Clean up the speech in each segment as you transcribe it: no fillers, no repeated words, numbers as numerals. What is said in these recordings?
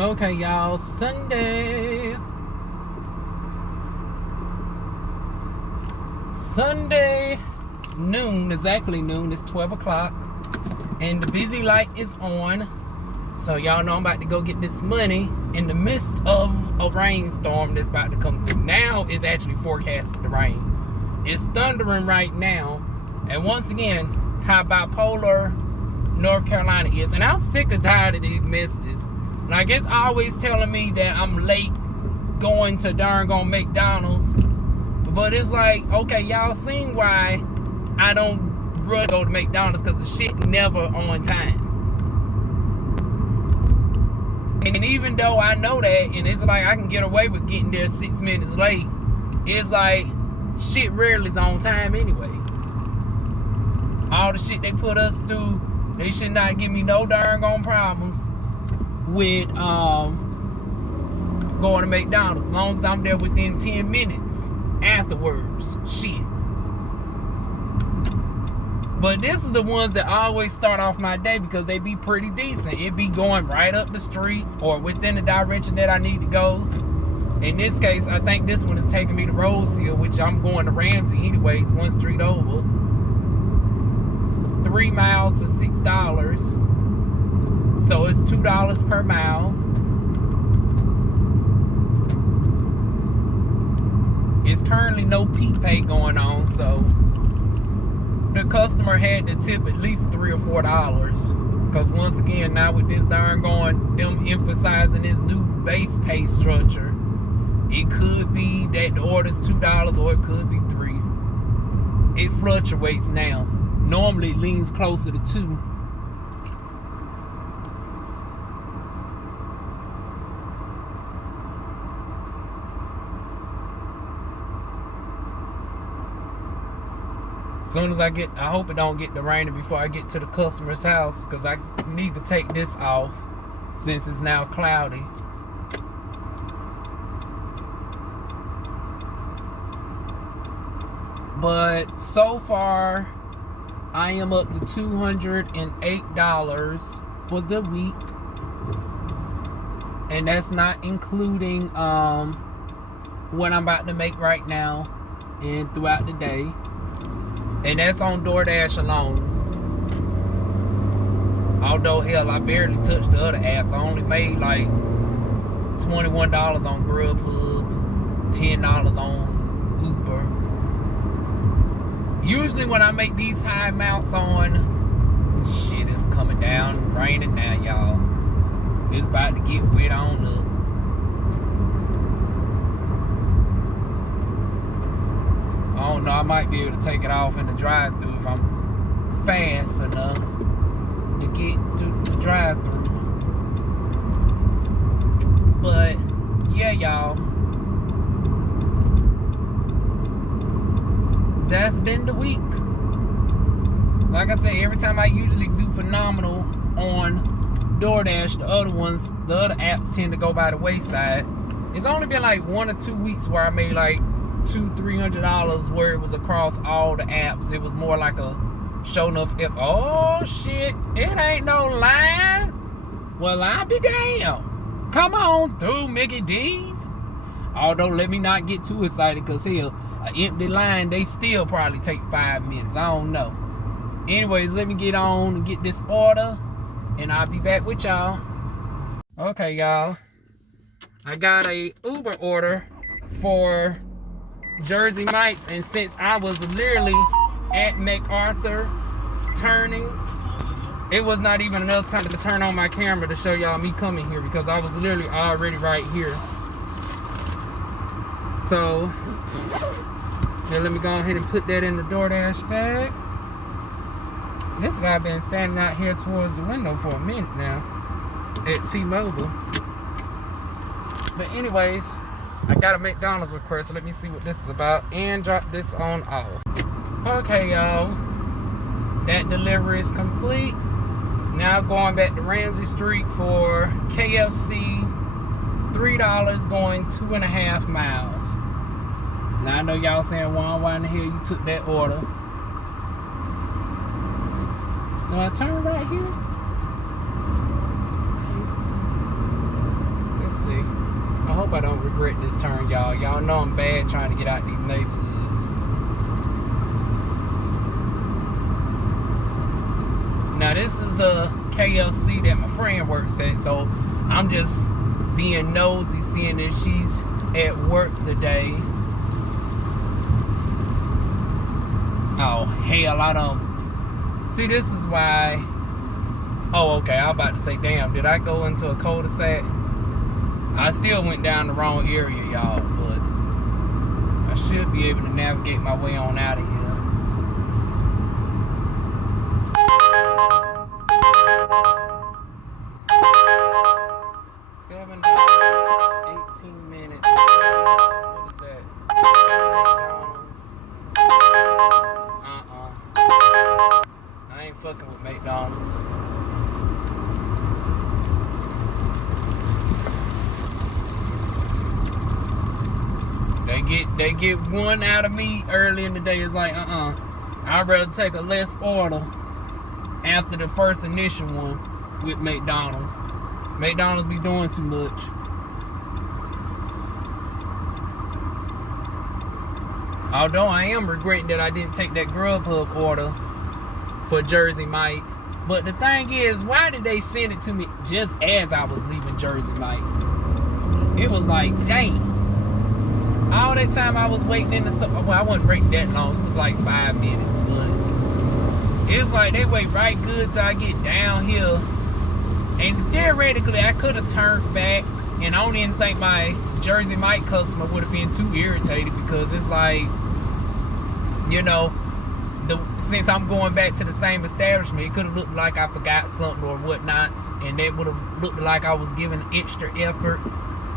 Okay, y'all, Sunday noon, exactly noon. It's 12 o'clock and the busy light is on. So y'all know I'm about to go get this money in the midst of a rainstorm that's about to come through. Now it's actually forecasted to rain. It's thundering right now. And once again, how bipolar North Carolina is. And I'm sick and tired of these messages. Like, it's always telling me that I'm late going to darn McDonald's. But it's like, okay, y'all seen why I don't really go to McDonald's, because the shit never on time. And even though I know that, and it's like I can get away with getting there 6 minutes late, it's like shit rarely is on time anyway. All the shit they put us through, they should not give me no darn problems with going to McDonald's, as long as I'm there within 10 minutes afterwards. Shit. But this is the ones that always start off my day because they be pretty decent. It be going right up the street or within the direction that I need to go. In this case, I think this one is taking me to Rosehill, which I'm going to Ramsey anyways, one street over. 3 miles for $6. So it's $2 per mile. It's currently no peak pay going on, so the customer had to tip at least $3 or $4. Because once again, now with this darn going, them emphasizing this new base pay structure, it could be that the order's $2 or it could be $3. It fluctuates now. Normally it leans closer to $2. As soon as I hope it don't get to raining before I get to the customer's house, because I need to take this off since it's now cloudy. But so far, I am up to $208 for the week. And that's not including what I'm about to make right now and throughout the day. And that's on DoorDash alone. Although, hell, I barely touched the other apps. I only made like $21 on Grubhub, $10 on Uber. Usually when I make these high amounts on, shit is coming down, raining now, y'all. It's about to get wet on up. I don't know, I might be able to take it off in the drive-thru if I'm fast enough to get to the drive-thru. But, yeah, y'all. That's been the week. Like I said, every time I usually do phenomenal on DoorDash, the other apps tend to go by the wayside. It's only been like 1 or 2 weeks where I made like $200-$300 where it was across all the apps. It was more like a show enough if, oh shit, it ain't no line. Well, I'll be damned. Come on through, Mickey D's. Although, let me not get too excited, because hell, an empty line, they still probably take 5 minutes. I don't know. Anyways, let me get on and get this order, and I'll be back with y'all. Okay, y'all. I got a Uber order for Jersey Mike's, and since I was literally at MacArthur turning, it was not even enough time to turn on my camera to show y'all me coming here, because I was literally already right here. So, yeah, let me go ahead and put that in the DoorDash bag. This guy been standing out here towards the window for a minute now at T-Mobile. But anyways, I got a McDonald's request, so let me see what this is about and drop this on off. Okay, y'all. That delivery is complete. Now going back to Ramsey Street for KFC. $3 going 2.5 miles. Now I know y'all saying, why in the hell you took that order? Do I turn right here? hope I don't regret this turn, y'all. Y'all know I'm bad trying to get out these neighborhoods. Now this is the KFC that my friend works at, so I'm just being nosy, seeing that she's at work today. Oh hell, I don't see. This is why. Oh, okay. I was about to say, damn, did I go into a cul-de-sac? I still went down the wrong area, y'all, but I should be able to navigate my way on out of here. $7, 18 minutes. What is that? McDonald's. I ain't fucking with McDonald's. They get one out of me early in the day. It's like, I'd rather take a less order after the first initial one with McDonald's. McDonald's be doing too much. Although I am regretting that I didn't take that Grubhub order for Jersey Mike's. But the thing is, why did they send it to me just as I was leaving Jersey Mike's? It was like, dang. All that time I was waiting in the store. Well, I wasn't waiting that long. It was like 5 minutes, but it's like they wait right good till I get down here. And theoretically, I could have turned back, and I don't even think my Jersey Mike customer would have been too irritated, because it's like, you know, since I'm going back to the same establishment, it could have looked like I forgot something or whatnot, and that would have looked like I was giving extra effort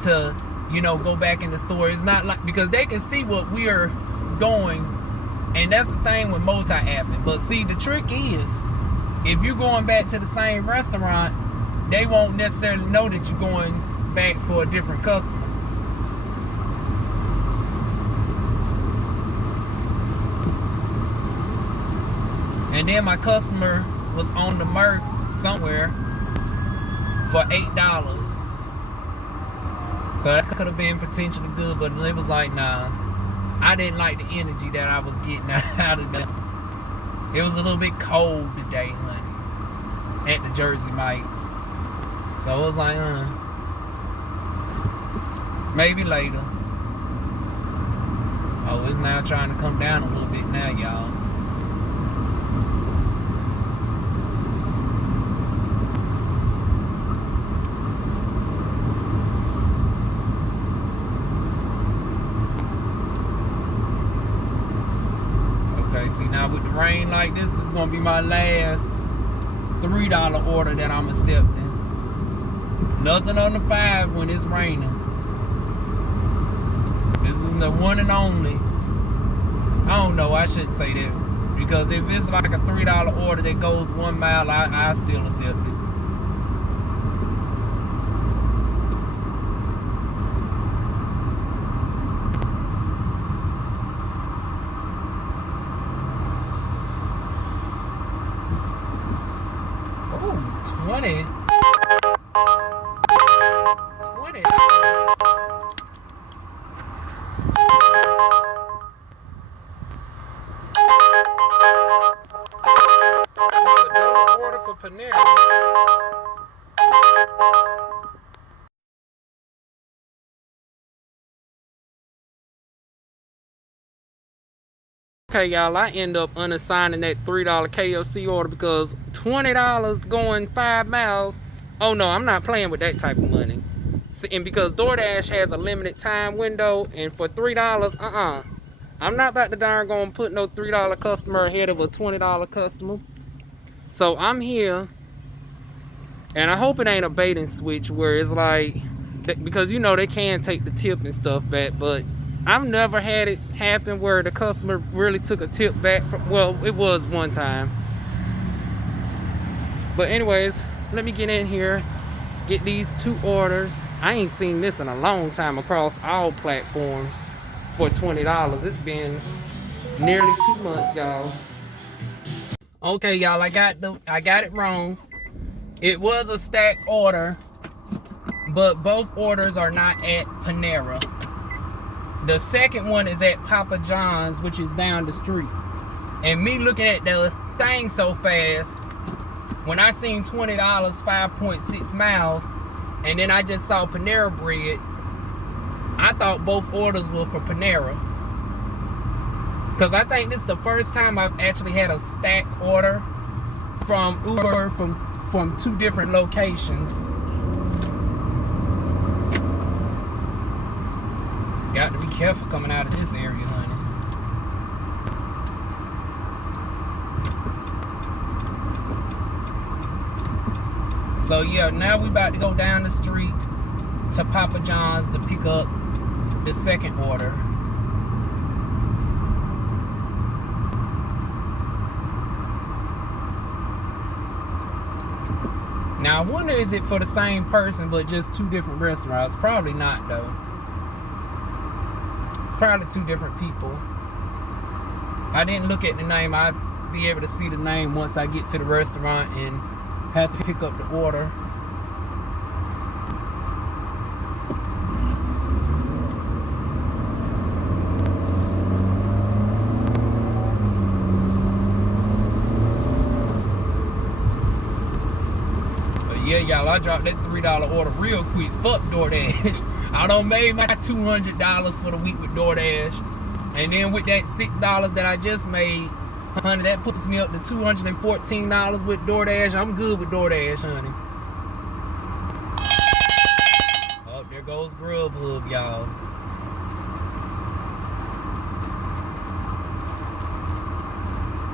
to, you know, go back in the store. It's not like, because they can see what we are going, and that's the thing with multi-apping. But see, the trick is, if you're going back to the same restaurant, they won't necessarily know that you're going back for a different customer. And then my customer was on the Merc somewhere for $8. So that could have been potentially good, but it was like, nah. I didn't like the energy that I was getting out of that. It was a little bit cold today, honey, at the Jersey Mike's. So it was like, maybe later. Oh, it's now trying to come down a little bit now, y'all. See, now with the rain like this is gonna be my last $3 order that I'm accepting. Nothing on the 5 when it's raining. This is the one and only. I don't know, I shouldn't say that, because if it's like a $3 order that goes 1 mile, I still accept it. $20. Order for Panera. Okay, y'all, I end up unassigning that $3 KFC order because $20 going 5 miles. Oh no, I'm not playing with that type of money. And because DoorDash has a limited time window, and for $3, I'm not about to darn gonna put no $3 customer ahead of a $20 customer. So I'm here, and I hope it ain't a bait and switch where it's like, because you know they can take the tip and stuff back, but I've never had it happen where the customer really took a tip back from, well, it was one time. But anyways, let me get in here, get these 2 orders. I ain't seen this in a long time across all platforms for $20. It's been nearly 2 months, y'all. Okay, y'all, I got it wrong. It was a stack order, but both orders are not at Panera. The second one is at Papa John's, which is down the street. And me looking at the thing so fast, when I seen $20, 5.6 miles, and then I just saw Panera Bread, I thought both orders were for Panera. Because I think this is the first time I've actually had a stack order from Uber from two different locations. Got to be careful coming out of this area, honey. So yeah, now we about to go down the street to Papa John's to pick up the second order. Now I wonder, is it for the same person but just two different restaurants? Probably not though. It's probably two different people. I didn't look at the name. I'll be able to see the name once I get to the restaurant and have to pick up the order. But yeah, y'all, I dropped that $3 order real quick. Fuck DoorDash. I done made my $200 for the week with DoorDash. And then with that $6 that I just made, honey, that puts me up to $214 with DoorDash. I'm good with DoorDash, honey. Oh, there goes Grubhub, y'all.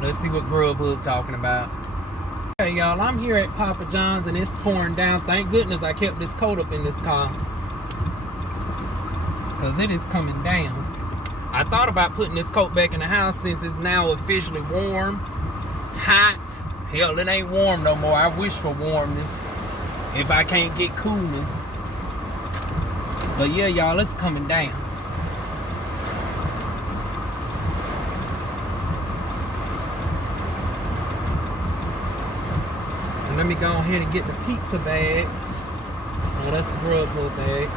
Let's see what Grubhub talking about. Hey, y'all, I'm here at Papa John's and it's pouring down. Thank goodness I kept this coat up in this car, because it is coming down. I thought about putting this coat back in the house since it's now officially warm. Hot. Hell, it ain't warm no more. I wish for warmness if I can't get coolness. But yeah, y'all, it's coming down. And let me go ahead and get the pizza bag. Oh, that's the Grubhub bag.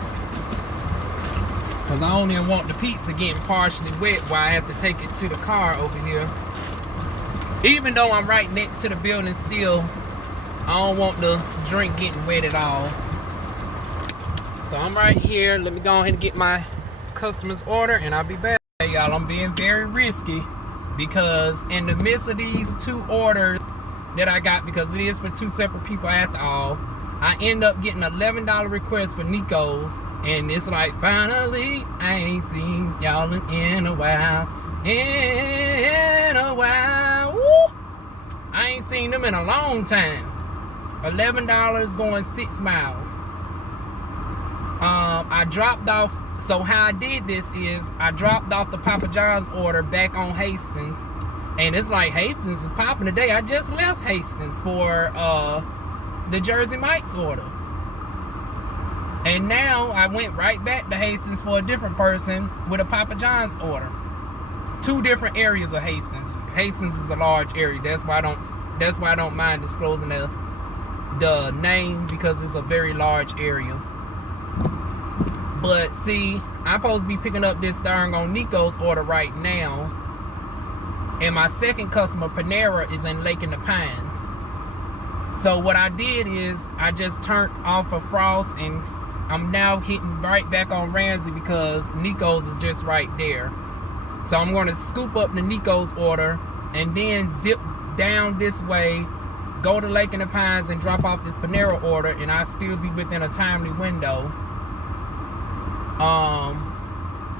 Because I don't even want the pizza getting partially wet while I have to take it to the car over here. Even though I'm right next to the building still, I don't want the drink getting wet at all. So I'm right here. Let me go ahead and get my customer's order and I'll be back. Hey, y'all, I'm being very risky because in the midst of these two orders that I got, because it is for two separate people after all, I end up getting an $11 request for Nico's, and it's like, finally, I ain't seen y'all in a while. In a while. Woo! I ain't seen them in a long time. $11 going 6 miles. I dropped off, so how I did this is, I dropped off the Papa John's order back on Hastings, and it's like, Hastings is popping today. I just left Hastings for, the Jersey Mike's order. And now I went right back to Hastings for a different person with a Papa John's order. Two different areas of Hastings. Hastings is a large area. That's why I don't mind disclosing the name, because it's a very large area. But see, I'm supposed to be picking up this darn on Nico's order right now. And my second customer, Panera, is in Lake in the Pines. So what I did is I just turned off of Frost and I'm now hitting right back on Ramsey because Nico's is just right there. So I'm going to scoop up the Nico's order and then zip down this way, go to Lake in the Pines and drop off this Panera order, and I'll still be within a timely window.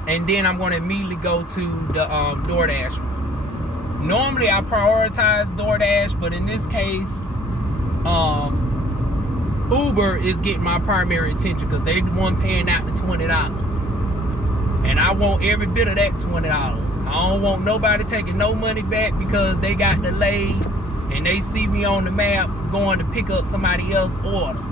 And then I'm going to immediately go to the DoorDash one. Normally I prioritize DoorDash, but in this case, Uber is getting my primary attention because they the one paying out the $20, and I want every bit of that $20. I don't want nobody taking no money back because they got delayed and they see me on the map going to pick up somebody else's order.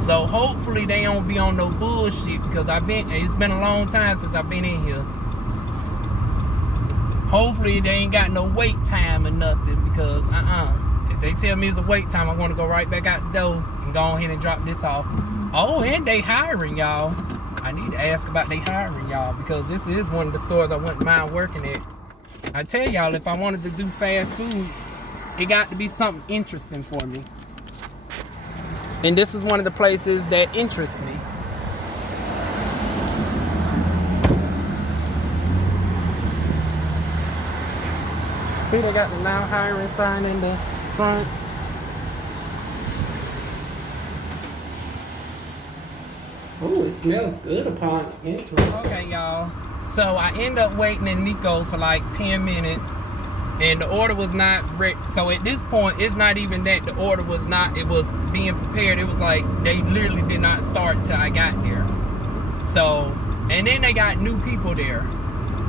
So hopefully they don't be on no bullshit, because it's been a long time since I've been in here. Hopefully they ain't got no wait time or nothing, because if they tell me it's a wait time, I'm going to go right back out the door and go ahead and drop this off. Oh, and they hiring, y'all. I need to ask about they hiring, y'all, because this is one of the stores I wouldn't mind working at. I tell y'all, if I wanted to do fast food, it got to be something interesting for me. And this is one of the places that interests me. See, they got the now hiring sign in the front. Oh, it smells good upon entering. Okay, y'all. So I end up waiting in Nico's for like 10 minutes. And the order was not ready. So at this point, it's not even that the order was not, it was being prepared. It was like they literally did not start till I got there. So, and then they got new people there.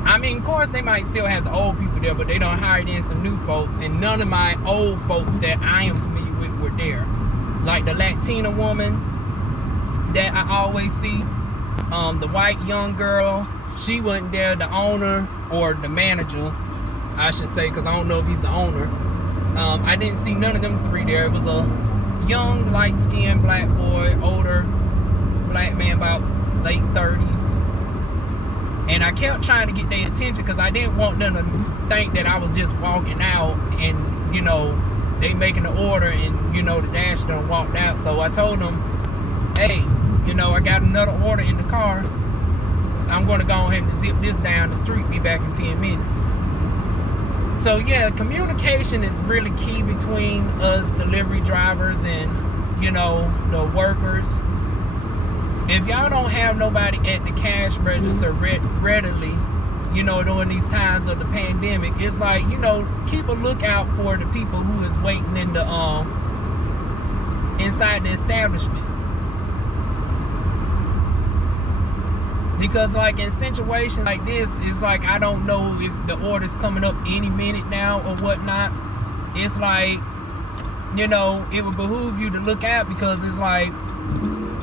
I mean, of course, they might still have the old people there, but they done hired in some new folks. And none of my old folks that I am familiar with were there. Like the Latina woman that I always see, the white young girl, she wasn't there. The owner or the manager, I should say, because I don't know if he's the owner. I didn't see none of them three there. It was a young, light-skinned black boy, older black man, about late 30s. And I kept trying to get their attention because I didn't want them to think that I was just walking out and, you know, they making the order and, you know, the dash done walked out. So I told them, hey, you know, I got another order in the car. I'm going to go ahead and zip this down the street, be back in 10 minutes. So yeah, communication is really key between us delivery drivers and, you know, the workers. If y'all don't have nobody at the cash register readily, you know, during these times of the pandemic, it's like, you know, keep a lookout for the people who is waiting in the inside the establishment. Because like in situations like this, it's like I don't know if the order's coming up any minute now or whatnot. It's like, you know, it would behoove you to look out, because it's like,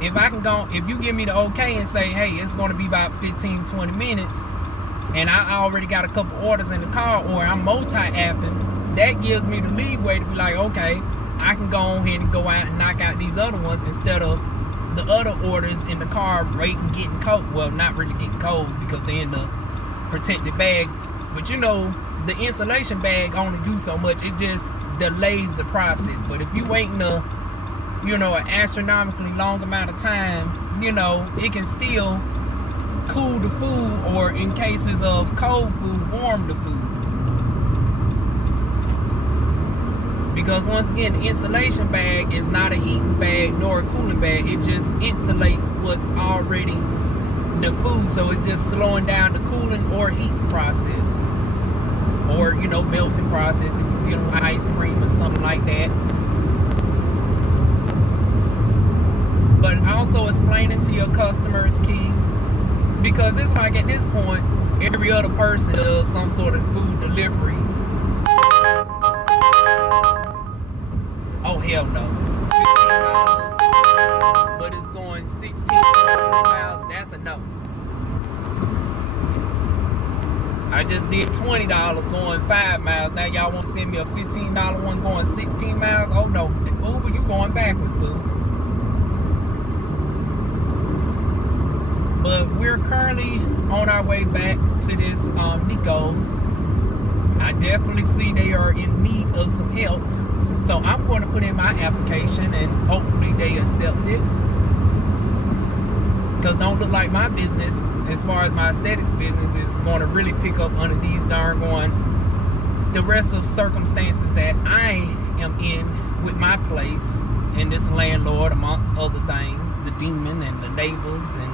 if I can go, if you give me the okay and say, hey, it's going to be about 15-20 minutes, and I already got a couple orders in the car, or I'm multi-apping, that gives me the leeway to be like, okay, I can go ahead and go out and knock out these other ones instead of the other orders in the car and getting cold. Well, not really getting cold because they're in the protected bag, but you know, the insulation bag only do so much. It just delays the process. But if you waiting a, you know, an astronomically long amount of time, you know, it can still cool the food, or in cases of cold food, warm the food. Because once again, the insulation bag is not a heating bag nor a cooling bag. It just insulates what's already the food. So it's just slowing down the cooling or heating process. Or, you know, melting process if you're dealing with ice cream or something like that. But also explaining to your customer is key. Because it's like at this point, every other person does some sort of food delivery. Oh, hell no. $15, but it's going 16 miles. That's a no. I just did $20 going 5 miles. Now y'all want to send me a $15 one going 16 miles? Oh no. Uber, you going backwards, boo. But we're currently on our way back to this Nico's. I definitely see they are in need of some help. So I'm going to put in my application and hopefully they accept it. Because don't look like my business, as far as my aesthetics business, is going to really pick up under these darn the rest of circumstances that I am in with my place and this landlord, amongst other things, the demon and the neighbors and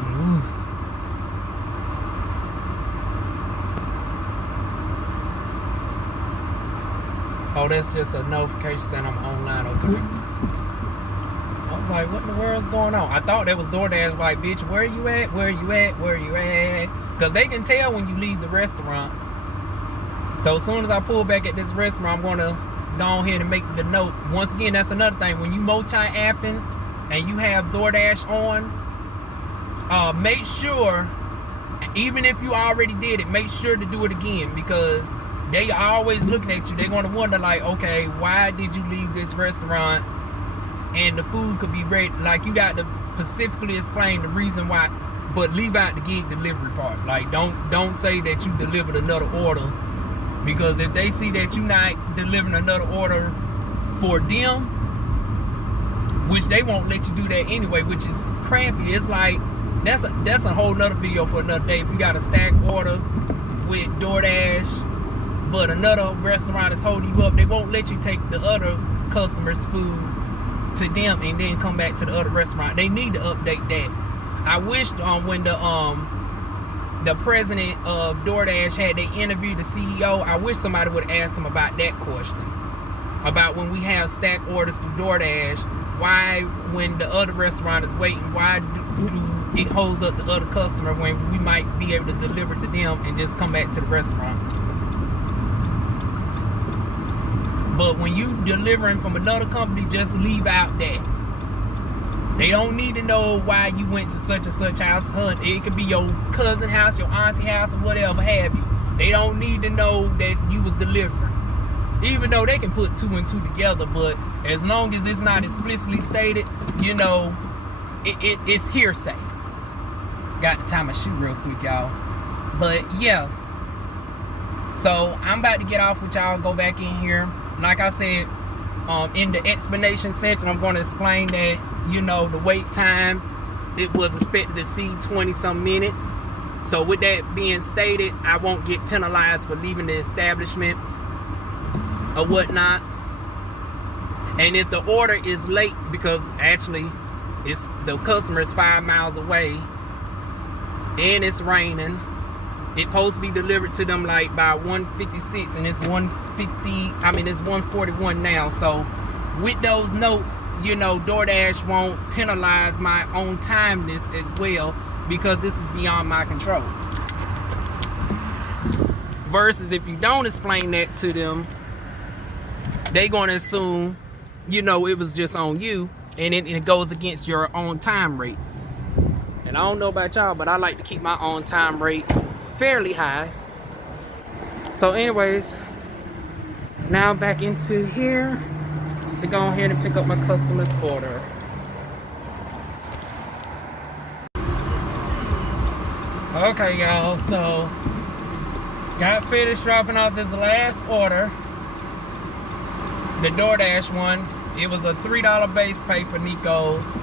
Oh, that's just a notification saying I'm online, okay. I was like, what in the world's going on? I thought that was DoorDash, like, bitch, where you at? Where you at? Where you at? Because they can tell when you leave the restaurant. So as soon as I pull back at this restaurant, I'm going to go ahead and make the note. Once again, that's another thing. When you multi-apping and you have DoorDash on, make sure, even if you already did it, make sure to do it again, because they are always looking at you. They're gonna wonder like, okay, why did you leave this restaurant and the food could be ready? Like, you got to specifically explain the reason why, but leave out the gig delivery part. Like, don't say that you delivered another order, because if they see that you're not delivering another order for them, which they won't let you do that anyway, which is crappy. It's like, that's a whole nother video for another day. If you got a stack order with DoorDash, but another restaurant is holding you up, they won't let you take the other customers' food to them and then come back to the other restaurant. They need to update that. I wish when the president of DoorDash had they interviewed the CEO, I wish somebody would have asked him about that question. About when we have stack orders through DoorDash, why, when the other restaurant is waiting, why do it holds up the other customer when we might be able to deliver to them and just come back to the restaurant? But when you delivering from another company, just leave out that. They don't need to know why you went to such and such house. It could be your cousin house, your auntie house, or whatever have you. They don't need to know that you was delivering. Even though they can put two and two together, but as long as it's not explicitly stated, you know, it's hearsay. Got to tie my shoe real quick, y'all. But yeah, so I'm about to get off with y'all, go back in here. Like I said, in the explanation section, I'm going to explain that, you know, the wait time, it was expected to see 20-some minutes. So with that being stated, I won't get penalized for leaving the establishment or whatnots. And if the order is late, because actually it's the customer is 5 miles away and it's raining, it's supposed to be delivered to them like by 1:56, and it's 1:41 now. So with those notes, you know, DoorDash won't penalize my own timeness as well, because this is beyond my control. Versus if you don't explain that to them, they gonna assume, you know, it was just on you, and it goes against your own time rate. And I don't know about y'all, but I like to keep my own time rate fairly high. So anyways, now back into here to go ahead and pick up my customer's order. Okay, y'all, so got finished dropping off this last order, the DoorDash one. It was a $3 base pay for Nico's.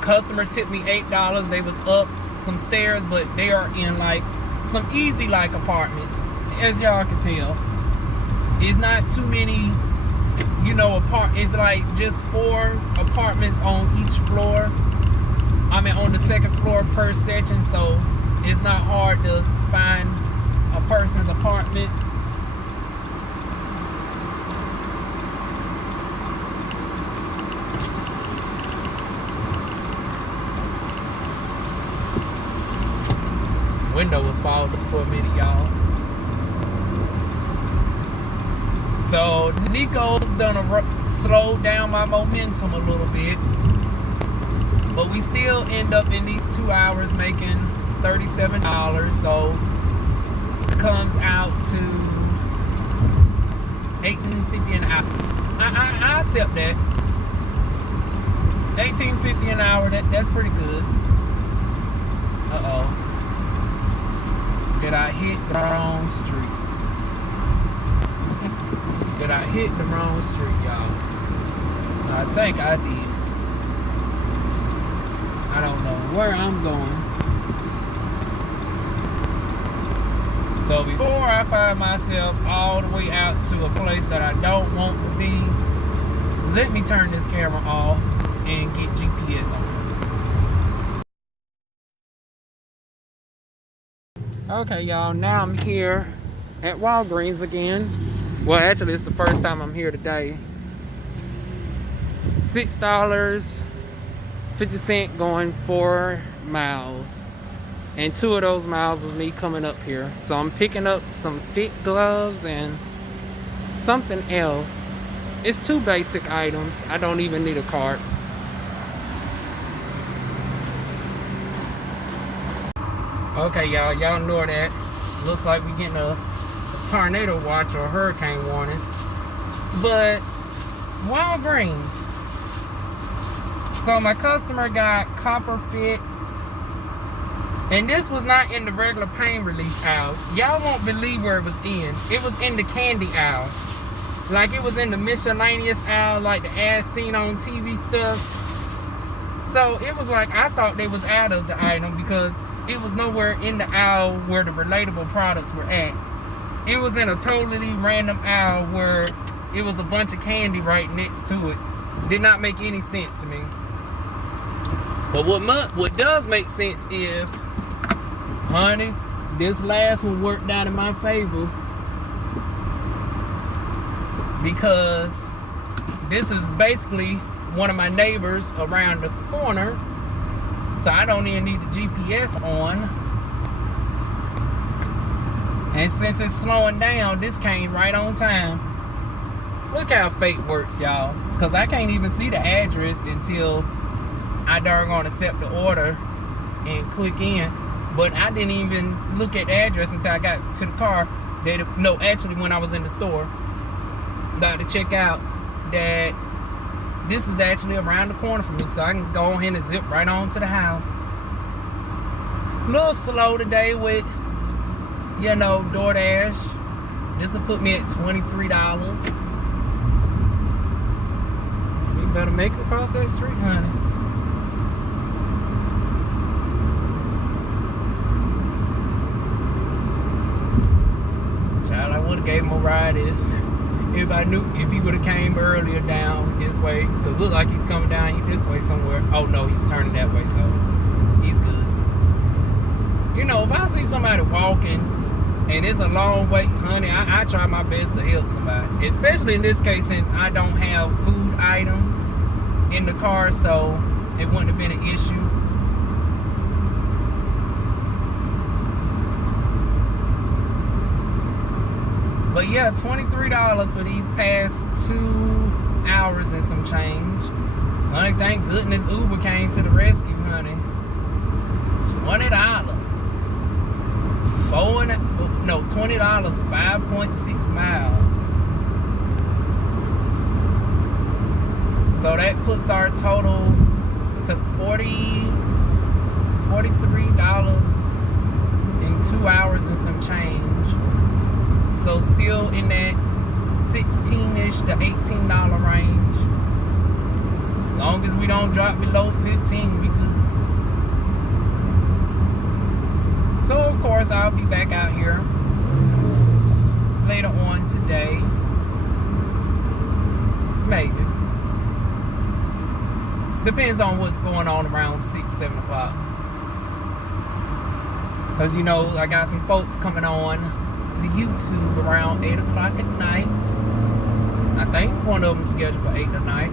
Customer tipped me $8. They was up some stairs, but they are in like some easy like apartments, as y'all can tell. It's not too many, you know, it's like just 4 apartments on each floor. I mean, on the second floor per section, so it's not hard to find a person's apartment. Window was fogged for a minute, y'all. So Nico's done slow down my momentum a little bit, but we still end up in these 2 hours making $37. So it comes out to $18.50 an hour. I accept that. $18.50 an hour. That's pretty good. Uh-oh. Did I hit the wrong street? Did I hit the wrong street, y'all? I think I did. I don't know where I'm going. So before I find myself all the way out to a place that I don't want to be, let me turn this camera off and get GPS on. Okay, y'all, now I'm here at Walgreens again. Well, actually, it's the first time I'm here today. $6.50 going 4 miles. And 2 of those miles was me coming up here. So I'm picking up some fit gloves and something else. It's 2 basic items. I don't even need a cart. Okay, y'all ignore that. Looks like we're getting a tornado watch or hurricane warning. But Walgreens. So my customer got copper fit. And this was not in the regular pain relief aisle. Y'all won't believe where it was in. It was in the candy aisle. Like it was in the miscellaneous aisle, like the ads seen on TV stuff. So it was like, I thought they was out of the item because it was nowhere in the aisle where the relatable products were at. It was in a totally random aisle where it was a bunch of candy right next to it. Did not make any sense to me. But what does make sense is, honey, this last one worked out in my favor. Because this is basically one of my neighbors around the corner. So I don't even need the GPS on. And since it's slowing down, this came right on time. Look how fate works, y'all. Because I can't even see the address until I doggone accept the order and click in. But I didn't even look at the address until I got to the car. No, actually when I was in the store. About to check out that this is actually around the corner for me. So I can go ahead and zip right on to the house. A little slow today with, you know, DoorDash. This will put me at $23. You better make it across that street, honey. Child, I would have gave him a ride if I knew, if he would have came earlier down this way. Cause it look like he's coming down this way somewhere. Oh no, he's turning that way, so he's good. You know, if I see somebody walking and it's a long wait, honey, I try my best to help somebody. Especially in this case, since I don't have food items in the car, so it wouldn't have been an issue. But yeah, $23 for these past 2 hours and some change. Honey, thank goodness Uber came to the rescue, honey. $20. $20, 5.6 miles. So that puts our total to $43 in 2 hours and some change. So still in that $16-ish to $18 range. As long as we don't drop below 15, we good. So of course I'll be back out here later on today. Maybe. Depends on what's going on around 6, 7 o'clock. Cause you know, I got some folks coming on the YouTube around 8 o'clock at night. I think one of them scheduled for 8 tonight.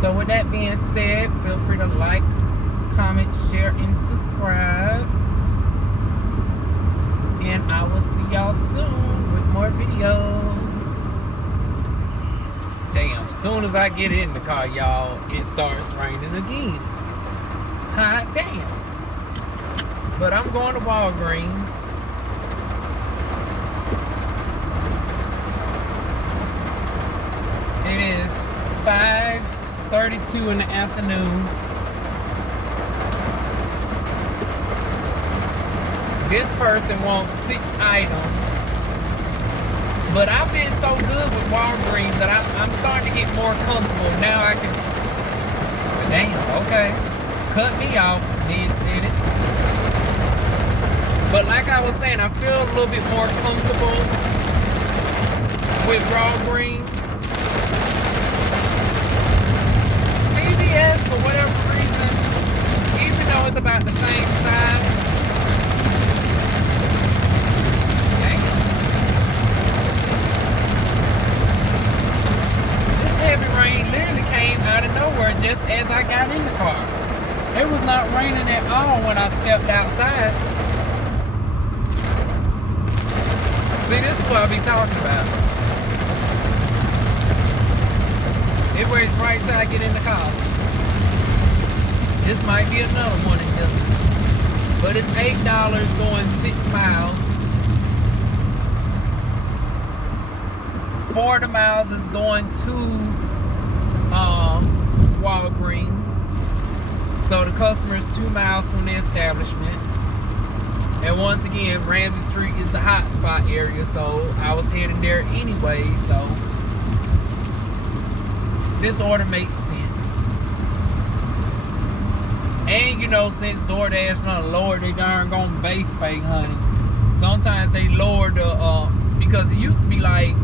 So with that being said, feel free to like, comment, share, and subscribe. And I will see y'all soon with more videos. Damn, soon as I get in the car, y'all, it starts raining again. Hot damn. But I'm going to Walgreens. It is 5:32 in the afternoon. This person wants 6 items. But I've been so good with Walgreens that I'm starting to get more comfortable. Now I can... Damn, okay. Cut me off, mid-sentence. But like I was saying, I feel a little bit more comfortable with Walgreens. CVS, for whatever reason, even though it's about the same size, heavy rain literally came out of nowhere just as I got in the car. It was not raining at all when I stepped outside. See, this is what I be talking about. It waits right till I get in the car. This might be another one in here. But it's $8 going 6 miles. 40 miles is going to Walgreens. So the customer is 2 miles from the establishment. And once again, Ramsey Street is the hot spot area, so I was heading there anyway, so this order makes sense. And you know, since DoorDash done lowered they darn gone base pay, honey, sometimes they lowered the because it used to be like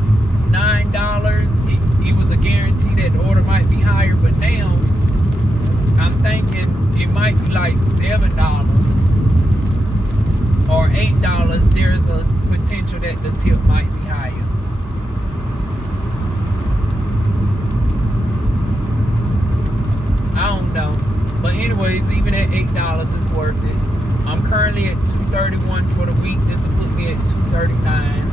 $9. It was a guarantee that the order might be higher, but now I'm thinking it might be like $7 or $8. There's a potential that the tip might be higher. I don't know. But anyways, even at $8, it's worth it. I'm currently at $231 for the week. This will put me at $239.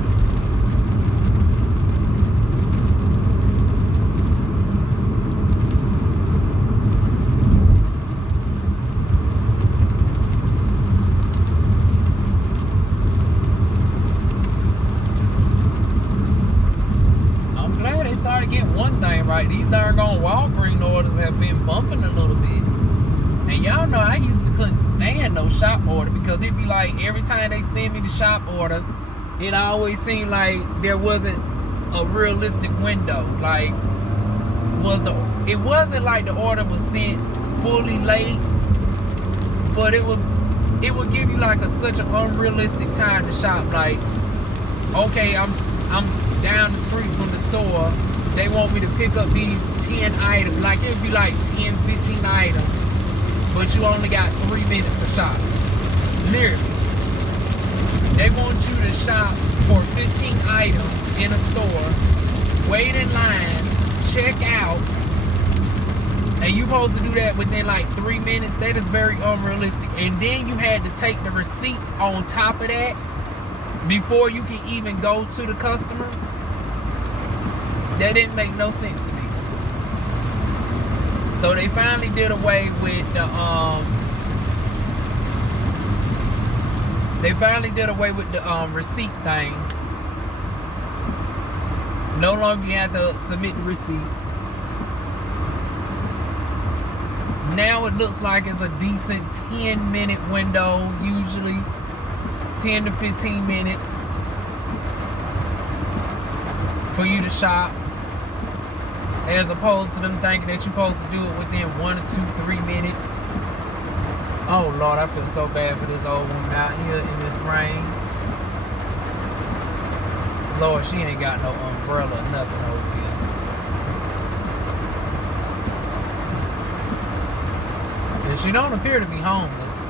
Started getting one thing right. These darn gone Walgreens orders have been bumping a little bit. And y'all know I used to couldn't stand no shop order because it'd be like every time they send me the shop order, it always seemed like there wasn't a realistic window. Like it wasn't like the order was sent fully late, but it would give you like such an unrealistic time to shop. Like, okay, I'm down the street from the store. They want me to pick up these 10 items. Like, it'd be like 10, 15 items. But you only got 3 minutes to shop. Literally. They want you to shop for 15 items in a store. Wait in line. Check out. And you're supposed to do that within like 3 minutes. That is very unrealistic. And then you had to take the receipt on top of that before you can even go to the customer. That didn't make no sense to me. So they finally did away with the receipt thing. No longer you have to submit the receipt. Now it looks like it's a decent 10-minute window, usually 10 to 15 minutes for you to shop, as opposed to them thinking that you're supposed to do it within 1 or 2, 3 minutes. Oh Lord, I feel so bad for this old woman out here in this rain. Lord, she ain't got no umbrella or nothing over here. And she don't appear to be homeless.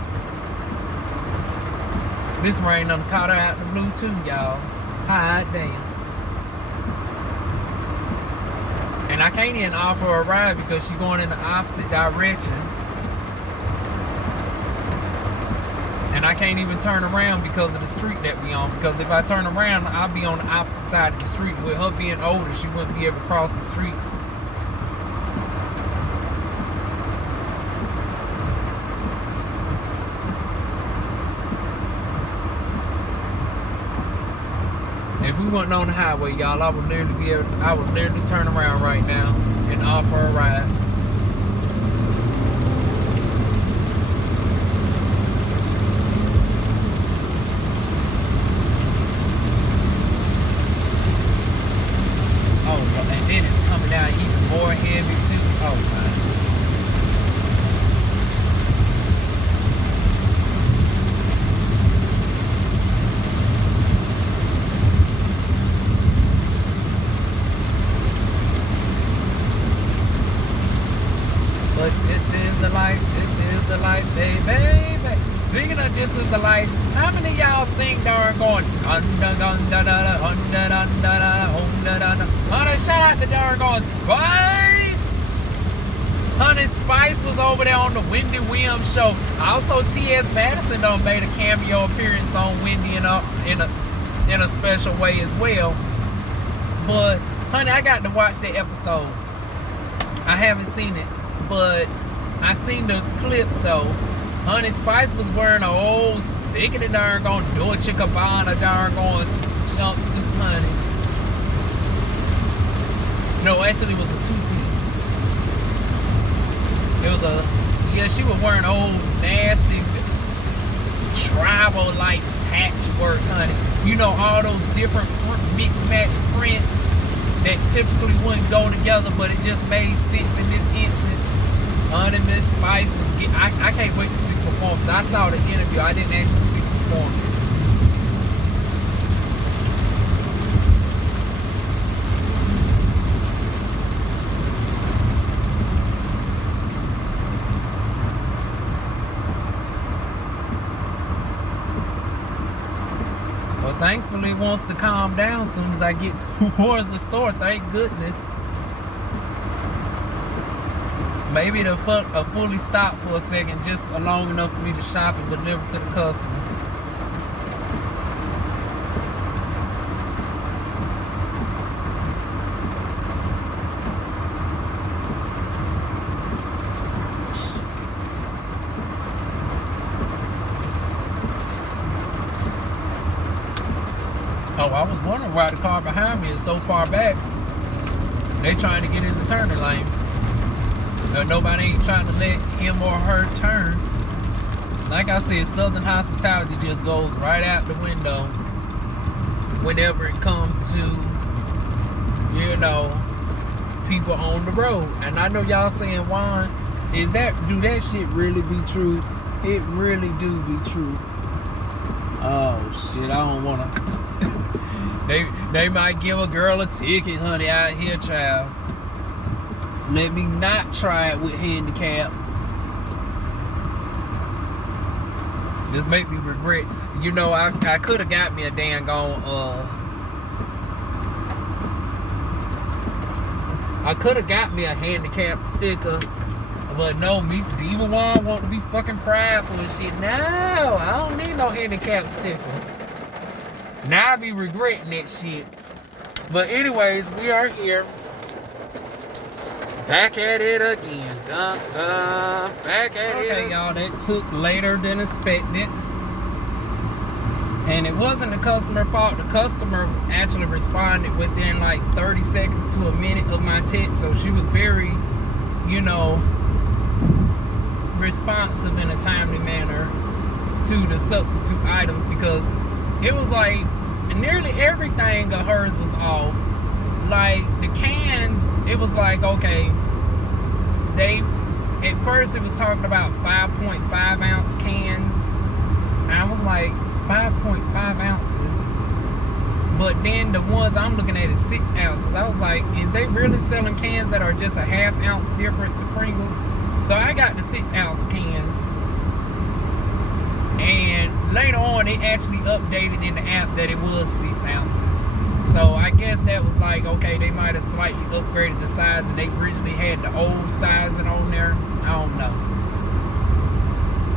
This rain done caught her out the blue too, y'all. Hot damn. And I can't even offer her a ride because she's going in the opposite direction. And I can't even turn around because of the street that we on. Because if I turn around, I'll be on the opposite side of the street. With her being older, she wouldn't be able to cross the street. If we wasn't on the highway, y'all, I would literally turn around right now and offer a ride. Oh, and then it's coming down even more heavy too. Oh my. But this is the life, baby. Speaking of this is the life, how many of y'all sing darn going honey, shout out to darn going Spice. Honey, Spice was over there on the Wendy Williams show. Also, T.S. Madison done made a cameo appearance on Wendy in a special way as well. But honey, I got to watch the episode. I haven't seen it. But I seen the clips though. Honey Spice was wearing a old sickening darn on Dolce Gabbana darn on jumpsuit, honey. No, actually it was a two-piece. It was a, yeah, she was wearing old nasty tribal like patchwork, honey. You know, all those different mixed match prints that typically wouldn't go together, but it just made sense in this instance. Honey, Miss Spice was getting, I can't wait to see the performance. I saw the interview, I didn't actually see the performance. Well, thankfully it wants to calm down as soon as I get towards the store, thank goodness. Maybe it'll fully stop for a second, just long enough for me to shop and deliver to the customer. Oh, I was wondering why the car behind me is so far back. They trying to get in the turning lane. Nobody ain't trying to let him or her turn. Like I said, Southern hospitality just goes right out the window whenever it comes to, you know, people on the road. And I know y'all saying, Juan, do that shit really be true? It really do be true. Oh shit, I don't wanna they might give a girl a ticket, honey, out here, child. Let me not try it with handicap. Just make me regret. You know, I could have got me a dang on I could have got me a handicap sticker. But no, me DivaWuan want to be fucking prideful and shit. No, I don't need no handicap sticker. Now I be regretting that shit. But anyways, we are here. Back at it again. Dun, dun, back at it. Okay, y'all, that took later than expected. And it wasn't the customer's fault. The customer actually responded within like 30 seconds to a minute of my text. So she was very, you know, responsive in a timely manner to the substitute items, because it was like nearly everything of hers was off. Like the cans, it was like, okay, at first it was talking about 5.5 ounce cans, and I was like, 5.5 ounces, but then the ones I'm looking at is 6 ounces. I was like, is they really selling cans that are just a half ounce difference to Pringles? So I got the 6 ounce cans, and later on it actually updated in the app that it was 6 ounces. So I guess that was like, okay, they might have slightly upgraded the size, and they originally had the old sizing on there. I don't know.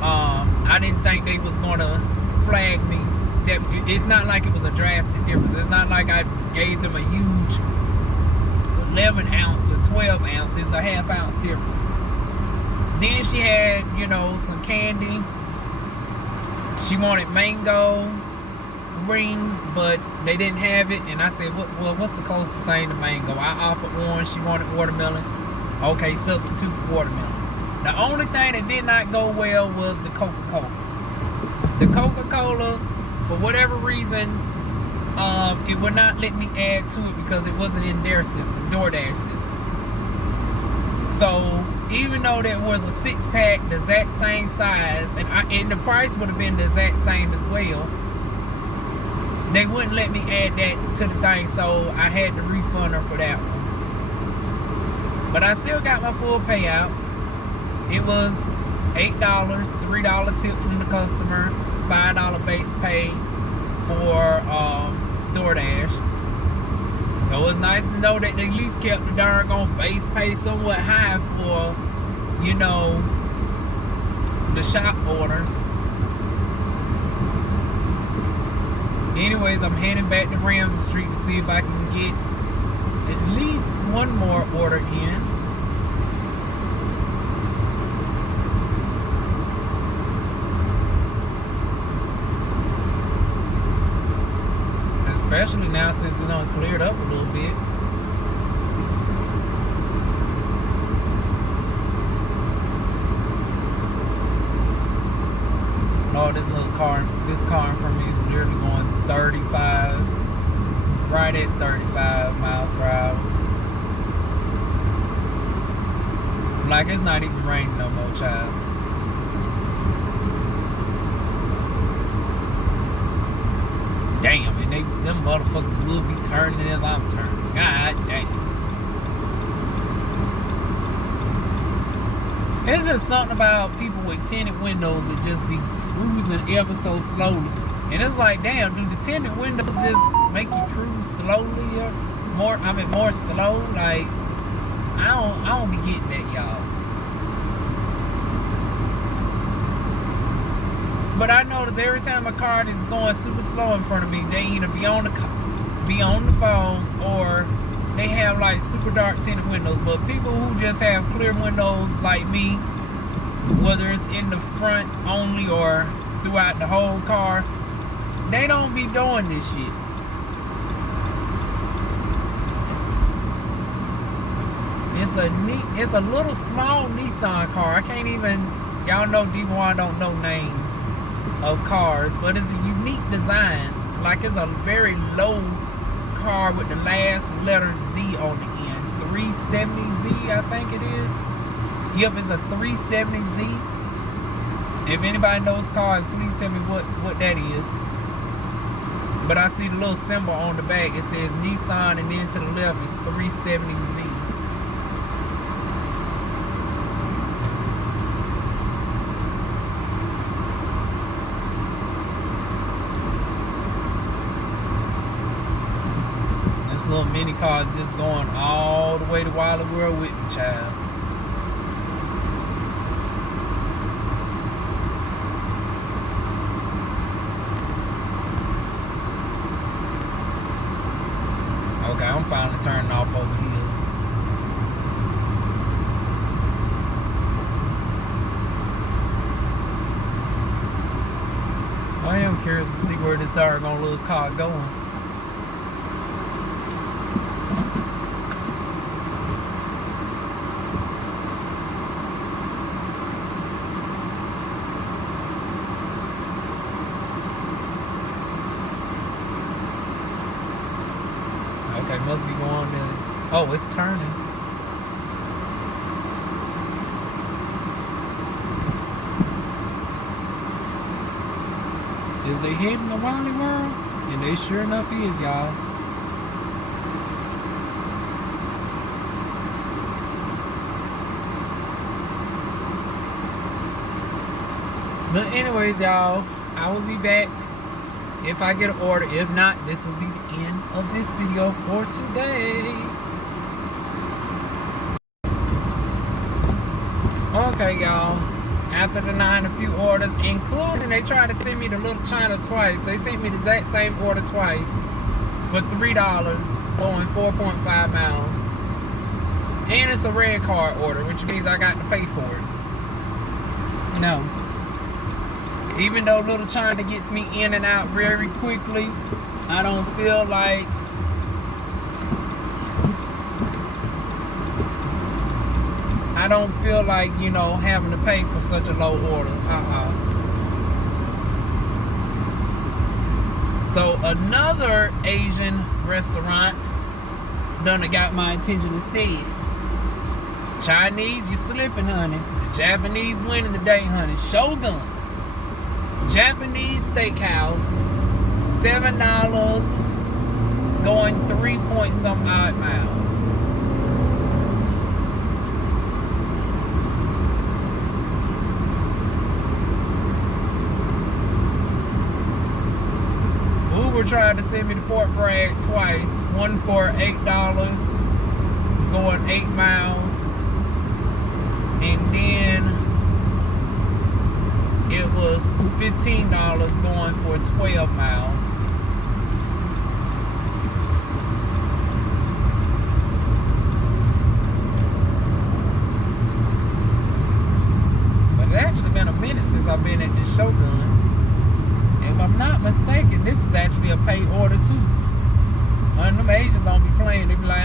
I didn't think they was gonna flag me. That it's not like it was a drastic difference. It's not like I gave them a huge 11 ounce or 12 ounce. It's a half ounce difference. Then she had, you know, some candy. She wanted mango rings, but they didn't have it, and I said, well, what's the closest thing to mango? I offered one. She wanted watermelon. Okay, substitute for watermelon. The only thing that did not go well was the Coca-Cola. The Coca-Cola, for whatever reason, it would not let me add to it because it wasn't in their system, DoorDash system. So even though there was a 6-pack, the exact same size, and the price would have been the exact same as well, they wouldn't let me add that to the thing, so I had to refund her for that one. But I still got my full payout. It was $8, $3 tip from the customer, $5 base pay for DoorDash. So it's nice to know that they at least kept the darn on base pay somewhat high for, you know, the shop orders. Anyways, I'm heading back to Ramsey Street to see if I can get at least one more order in. Especially now since it done cleared up a little bit. Oh, this car in front of me is literally going 35, right at 35 miles per hour. Like it's not even raining no more, child. Damn, and them motherfuckers will be turning as I'm turning. God damn. It's just something about people with tinted windows that just be cruising ever so slowly. And it's like, damn, do the tinted windows just make you cruise slowly or more slow? Like, I don't be getting that, y'all. But I notice every time a car is going super slow in front of me, they either be on the phone or they have like super dark tinted windows. But people who just have clear windows like me, whether it's in the front only or throughout the whole car, they don't be doing this shit. It's a little small Nissan car. I can't even, y'all know DivaWuan don't know names of cars, but it's a unique design. Like it's a very low car with the last letter Z on the end. 370Z, I think it is. Yep, it's a 370Z. If anybody knows cars, please tell me what that is. But I see the little symbol on the back. It says Nissan, and then to the left it's 370Z. This little mini car is just going all the way to Wally World with me, child. Okay, I'm finally turning off over here. I am curious to see where this doggone little car going. Okay, must be going to... Oh, it's turning. Is they heading to Wally World? And they sure enough is, y'all. But anyways, y'all, I will be back if I get an order. If not, this will be the end of this video for today. Okay, y'all. After denying a few orders, including they tried to send me the little China twice. They sent me the exact same order twice for $3 going 4.5 miles. And it's a red card order, which means I got to pay for it. No. Even though Little China gets me in and out very quickly, I don't feel like you know, having to pay for such a low order. So another Asian restaurant done got my attention instead. Chinese, you slipping, honey. The Japanese winning the day, honey. Shogun Japanese steakhouse, $7 going 3 point some odd miles. Uber tried to send me to Fort Bragg twice, one for $8 going 8 miles, and then it was $15 going for 12 miles. But it actually been a minute since I've been at this Shogun. If I'm not mistaken, this is actually a paid order too. Them Asians don't be playing. They be like,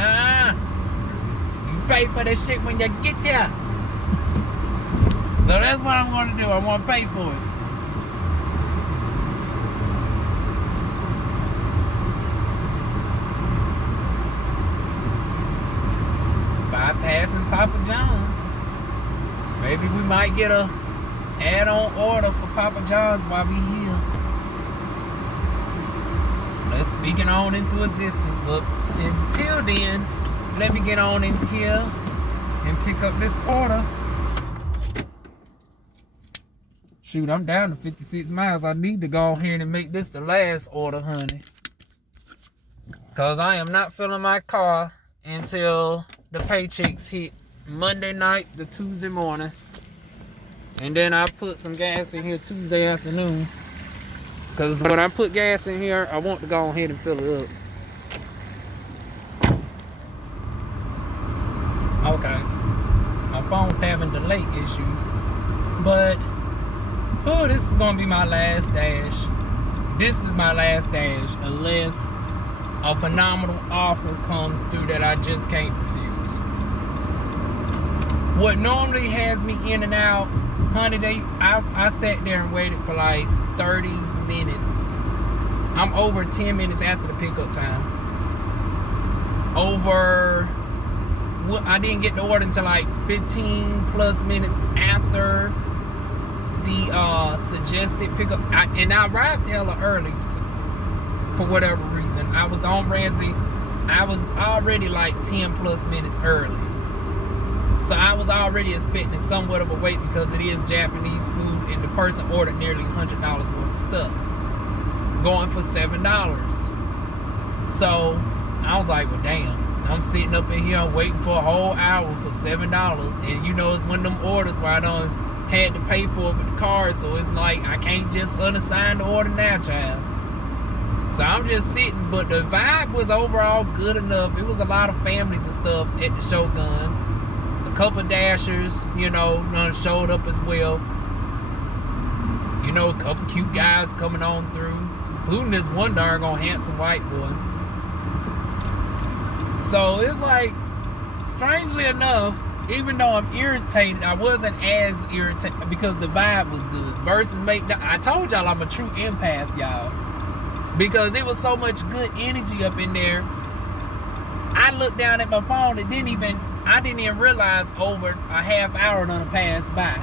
you pay for that shit when you get there. So that's what I'm going to do. I want to pay for it. Bypassing Papa John's. Maybe we might get a add-on order for Papa John's while we here. Let's speak it on into existence. But until then, let me get on in here and pick up this order. Shoot, I'm down to 56 miles. I need to go ahead and make this the last order, honey. Because I am not filling my car until the paychecks hit Monday night to Tuesday morning. And then I put some gas in here Tuesday afternoon. Because when I put gas in here, I want to go ahead and fill it up. Okay. My phone's having delay issues. But, oh, this is going to be my last dash. This is my last dash. Unless a phenomenal offer comes through that I just can't refuse. What normally has me in and out, honey, I sat there and waited for like 30 minutes. I'm over 10 minutes after the pickup time. I didn't get the order until like 15 plus minutes after the suggested pickup. And I arrived hella early for whatever reason. I was on Ramsey. I was already like 10 plus minutes early. So I was already expecting somewhat of a wait because it is Japanese food and the person ordered nearly $100 worth of stuff. Going for $7. So I was like, well, damn. I'm sitting up in here waiting for a whole hour for $7. And you know, it's one of them orders where I done had to pay for it with the card. So it's like, I can't just unassign the order now, child. So I'm just sitting, but the vibe was overall good enough. It was a lot of families and stuff at the Shogun. A couple of dashers, you know, showed up as well. You know, a couple cute guys coming on through, including this one darn handsome white boy. So it's like, strangely enough, even though I'm irritated, I wasn't as irritated because the vibe was good. Versus I told y'all I'm a true empath, y'all. Because it was so much good energy up in there. I looked down at my phone and I didn't even realize over a half hour done passed by.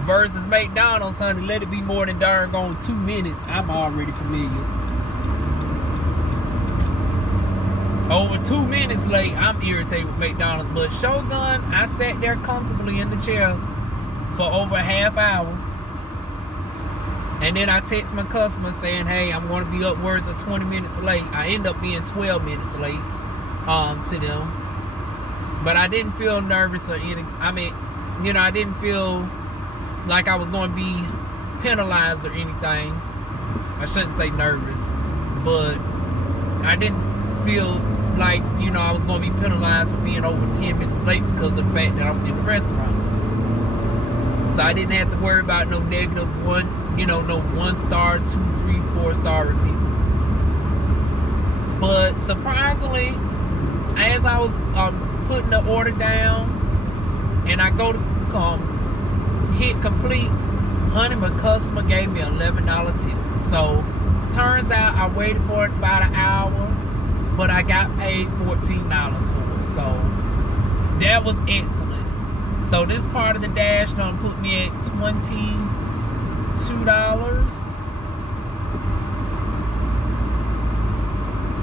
Versus McDonald's, honey, let it be more than darn gone 2 minutes. I'm already familiar. Over 2 minutes late, I'm irritated with McDonald's. But Shogun, I sat there comfortably in the chair for over a half hour. And then I text my customer saying, hey, I'm going to be upwards of 20 minutes late. I end up being 12 minutes late to them. But I didn't feel nervous or anything. I mean, you know, I didn't feel like I was going to be penalized or anything. I shouldn't say nervous. But I didn't feel like, you know, I was going to be penalized for being over 10 minutes late because of the fact that I'm in the restaurant. So I didn't have to worry about no negative one, you know, no 1 star, 2, 3, 4 star review. But surprisingly, as I was putting the order down and I go to hit complete, honey, my customer gave me an $11 tip. So turns out I waited for it about an hour, but I got paid $14 for it. So that was excellent. So this part of the dash done put me at $22.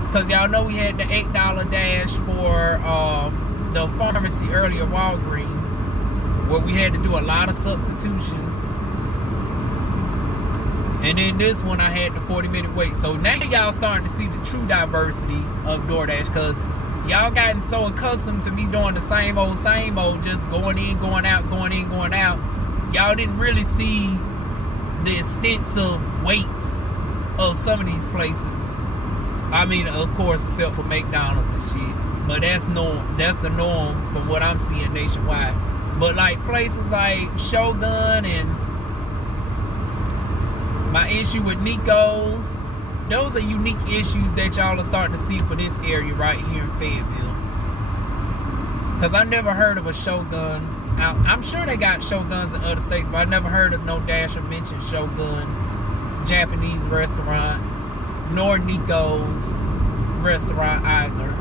Because y'all know we had the $8 dash for the pharmacy earlier, Walgreens, where we had to do a lot of substitutions. And then this one I had the 40-minute wait. So now y'all starting to see the true diversity of DoorDash, because y'all gotten so accustomed to me doing the same old, just going in, going out, going in, going out. Y'all didn't really see the extensive waits of some of these places. I mean, of course, except for McDonald's and shit. But that's the norm from what I'm seeing nationwide. But like places like Shogun and my issue with Nico's, those are unique issues that y'all are starting to see for this area right here in Fayetteville. Because I never heard of a Shogun out. I'm sure they got Shoguns in other states, but I never heard of no Dasher mention Shogun Japanese restaurant, nor Nico's restaurant either.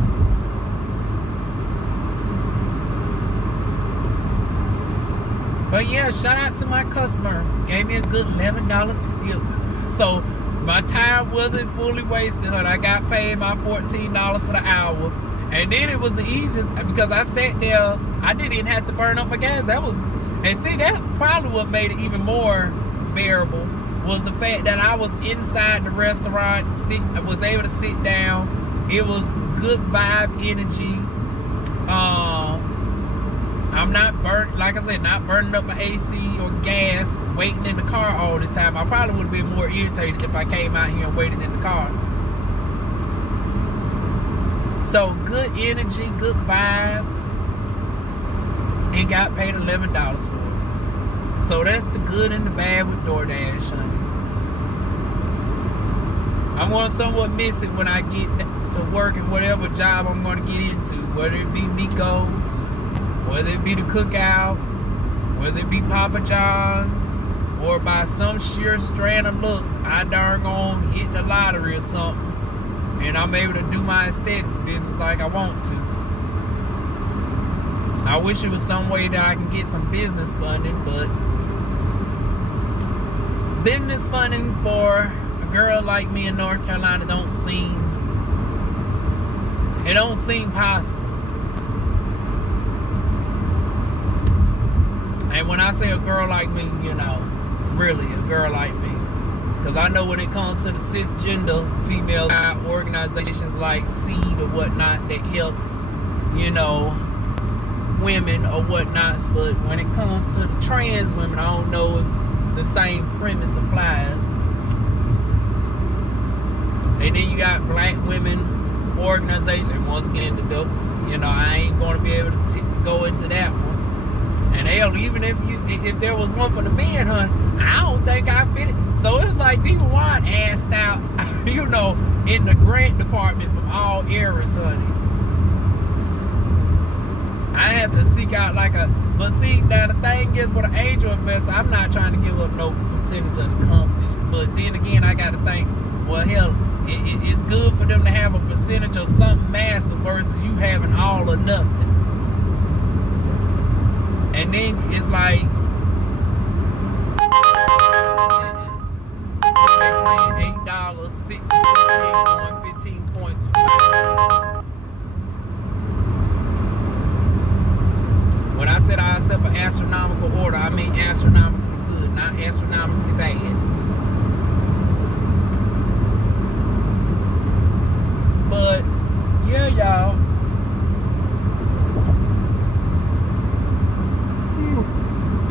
But yeah, shout out to my customer. Gave me a good $11 tip. So my time wasn't fully wasted, honey. I got paid my $14 for the hour. And then it was the easiest because I sat there. I didn't even have to burn up my gas. And see, that probably what made it even more bearable was the fact that I was inside the restaurant, I was able to sit down. It was good vibe energy. I'm not like I said, not burning up my AC or gas, waiting in the car all this time. I probably would have been more irritated if I came out here and waited in the car. So good energy, good vibe, and got paid $11 for it. So that's the good and the bad with DoorDash, honey. I'm going to somewhat miss it when I get to work in whatever job I'm going to get into, whether it be Nico's, whether it be the cookout, whether it be Papa John's, or by some sheer strand of luck, I darn gonna hit the lottery or something, and I'm able to do my aesthetics business like I want to. I wish it was some way that I can get some business funding, but business funding for a girl like me in North Carolina don't seem possible. And when I say a girl like me, you know, really a girl like me. Because I know when it comes to the cisgender female organizations like SEED or whatnot that helps, you know, women or whatnots. But when it comes to the trans women, I don't know if the same premise applies. And then you got black women organizations. And once again, you know, I ain't going to be able to go into that one. And hell, even if there was one for the men, honey, I don't think I fit it. So it's like DivaWuan asked out, you know, in the grant department from all areas, honey. I have to seek out but see, now the thing is with an angel investor, I'm not trying to give up no percentage of the company. But then again, I got to think, well, hell, it's good for them to have a percentage of something massive versus you having all or nothing. And then it's like they're playing $8, 60% on 15.2. When I said I accept an astronomical order, I mean astronomically good, not astronomically bad. But yeah, y'all.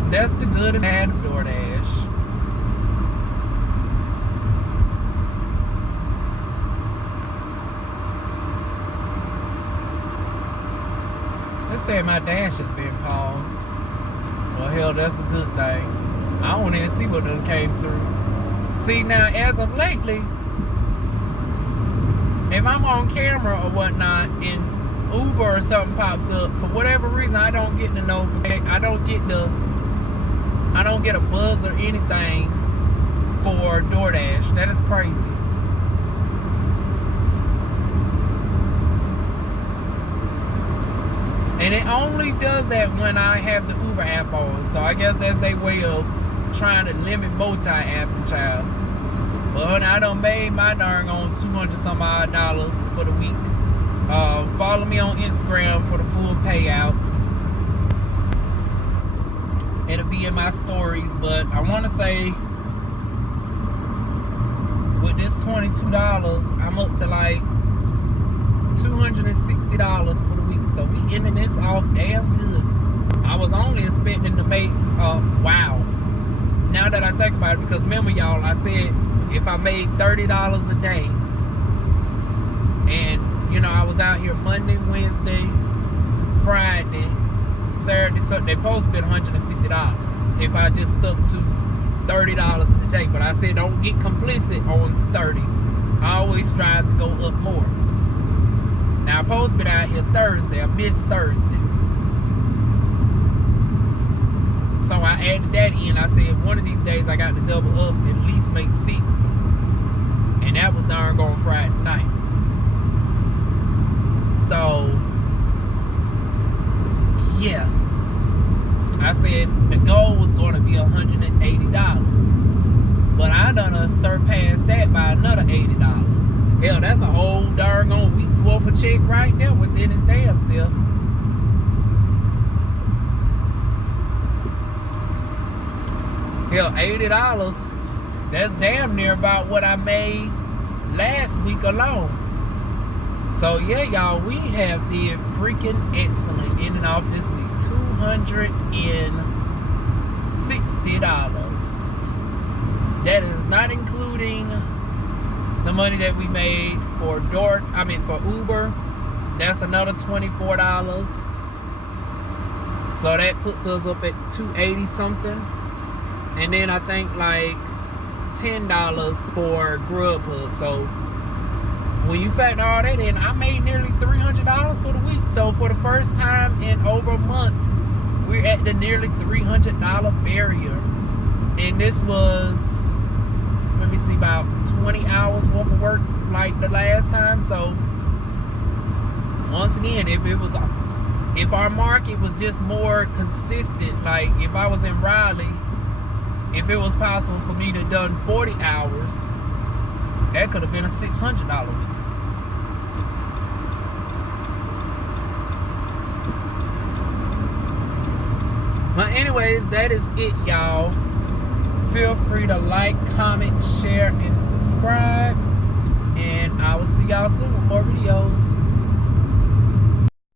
That's the good and bad of DoorDash. Let's say my dash has been paused. Well, hell, that's a good thing. I don't even see what them came through. See, now, as of lately, if I'm on camera or whatnot and Uber or something pops up, for whatever reason, I don't get the notification. I don't get a buzz or anything for DoorDash. That is crazy. And it only does that when I have the Uber app on. So I guess that's their way of trying to limit multi-app, child. But honey, I done made my darn on $200-some-odd for the week. Follow me on Instagram for the full payouts. It'll be in my stories, but I want to say with this $22, I'm up to like $260 for the week. So we ending this off damn good. I was only expecting to make, wow. Now that I think about it, because remember y'all, I said if I made $30 a day, and you know, I was out here Monday, Wednesday, Friday, Saturday, Sunday, they supposed to be $150 if I just stuck to $30 a day. But I said don't get complicit on the 30. I always strive to go up more. Now, I'm supposed to be out here Thursday. I missed Thursday. So I added that in. I said, one of these days I got to double up and at least make 60. And that was darn going Friday night. So, yeah. I said the goal was going to be $180. But I done surpassed that by another $80. Hell, that's a whole darn week's worth of check right there within its damn self. Hell, $80, that's damn near about what I made last week alone. So yeah, y'all, we have did freaking excellent ending off this week. $260. That is not including the money that we made for for Uber. That's another $24. So that puts us up at $280 something. And then I think like $10 for Grubhub. So when you factor all that in, I made nearly $300 for the week. So for the first time in over a month, we're at the nearly $300 barrier. And this was, let me see, about 20 hours worth of work like the last time. So once again, if our market was just more consistent, like if I was in Raleigh, if it was possible for me to have done 40 hours, that could have been a $600 week. But anyways, that is it, y'all. Feel free to like, comment, share, and subscribe. And I will see y'all soon with more videos.